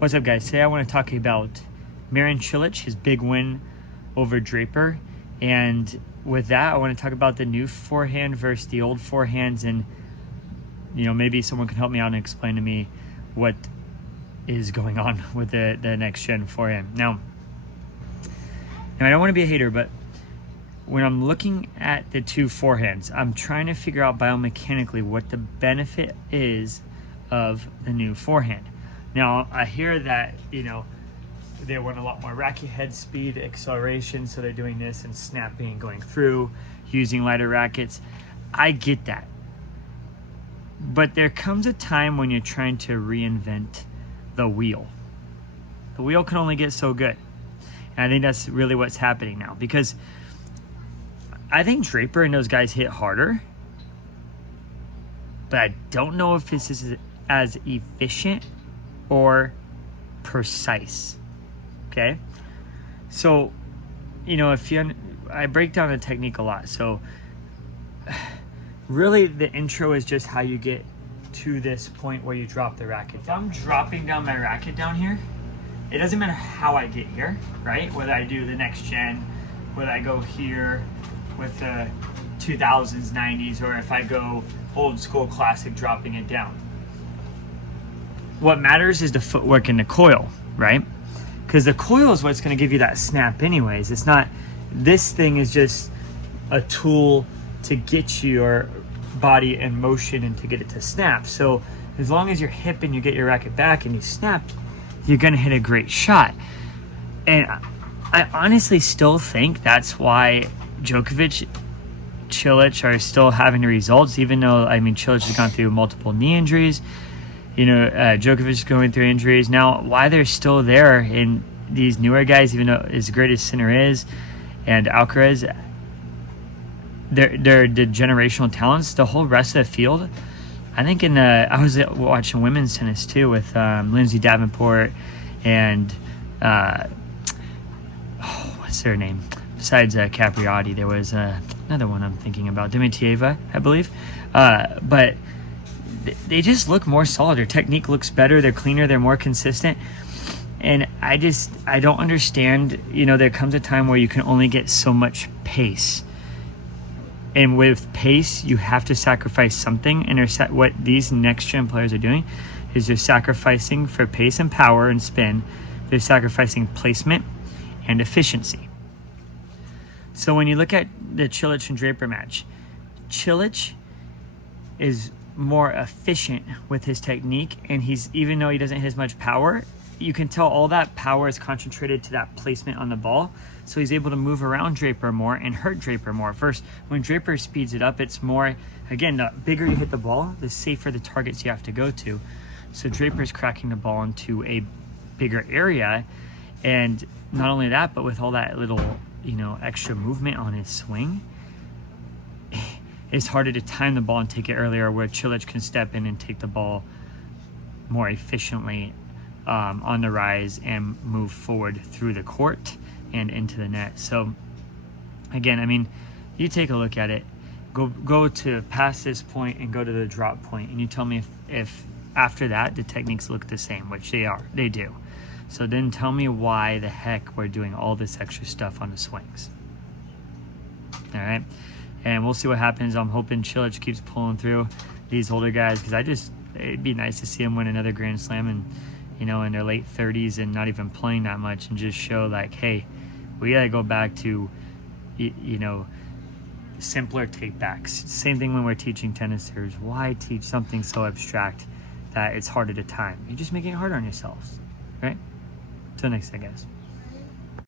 What's up, guys? Today I want to talk about Marin Cilic, his big win over Draper. And with that, I want to talk about the new forehand versus the old forehands. And, maybe someone can help me out and explain to me what is going on with the next gen forehand. Now, I don't want to be a hater, but when I'm looking at the two forehands, I'm trying to figure out biomechanically what the benefit is of the new forehand. Now, I hear that, they want a lot more racket head speed, acceleration, so they're doing this and snapping and going through, using lighter rackets. I get that. But there comes a time when you're trying to reinvent the wheel. The wheel can only get so good. And I think that's really what's happening now, because I think Draper and those guys hit harder, but I don't know if this is as efficient or precise. Okay, so I break down the technique a lot. So really, the intro is just how you get to this point where you drop the racket. If I'm dropping down my racket down here, it doesn't matter how I get here, right? Whether I do the next gen, whether I go here with the 2000s, 90s, or if I go old school classic dropping it down. What matters is the footwork and the coil, right? Because the coil is what's going to give you that snap anyways. It's not, this thing is just a tool to get your body in motion and to get it to snap. So as long as you're hip and you get your racket back and you snap, you're going to hit a great shot. And I honestly still think that's why Djokovic, Cilic are still having the results, even though, Cilic has gone through multiple knee injuries. Djokovic is going through injuries. Now, why they're still there in these newer guys, even though as great as Sinner is and Alcaraz, they're the generational talents. The whole rest of the field, I think I was watching women's tennis too with Lindsay Davenport and what's their name? Besides Capriati, there was another one I'm thinking about, Demita, I believe. But they just look more solid. Their technique looks better. They're cleaner. They're more consistent. And I don't understand. There comes a time where you can only get so much pace. And with pace, you have to sacrifice something. And what these next-gen players are doing is they're sacrificing for pace and power and spin. They're sacrificing placement and efficiency. So when you look at the Cilic and Draper match, Cilic is more efficient with his technique, and even though he doesn't hit as much power, you can tell all that power is concentrated to that placement on the ball, so he's able to move around Draper more and hurt Draper more. First, when Draper speeds it up, it's more, again, the bigger you hit the ball, the safer the targets you have to go to. So Draper's cracking the ball into a bigger area, and not only that, but with all that little extra movement on his swing, it's harder to time the ball and take it earlier, where Cilic can step in and take the ball more efficiently on the rise and move forward through the court and into the net. So again, you take a look at it, go to past this point and go to the drop point, and you tell me if after that the techniques look the same, which they do. So then tell me why the heck we're doing all this extra stuff on the swings. All right. And we'll see what happens. I'm hoping Cilic keeps pulling through these older guys, because it'd be nice to see him win another Grand Slam and, in their late 30s and not even playing that much, and just show like, hey, we got to go back to, simpler take backs. Same thing when we're teaching tennisers. Why teach something so abstract that it's harder to time? You're just making it harder on yourselves, right? Till next time, guys.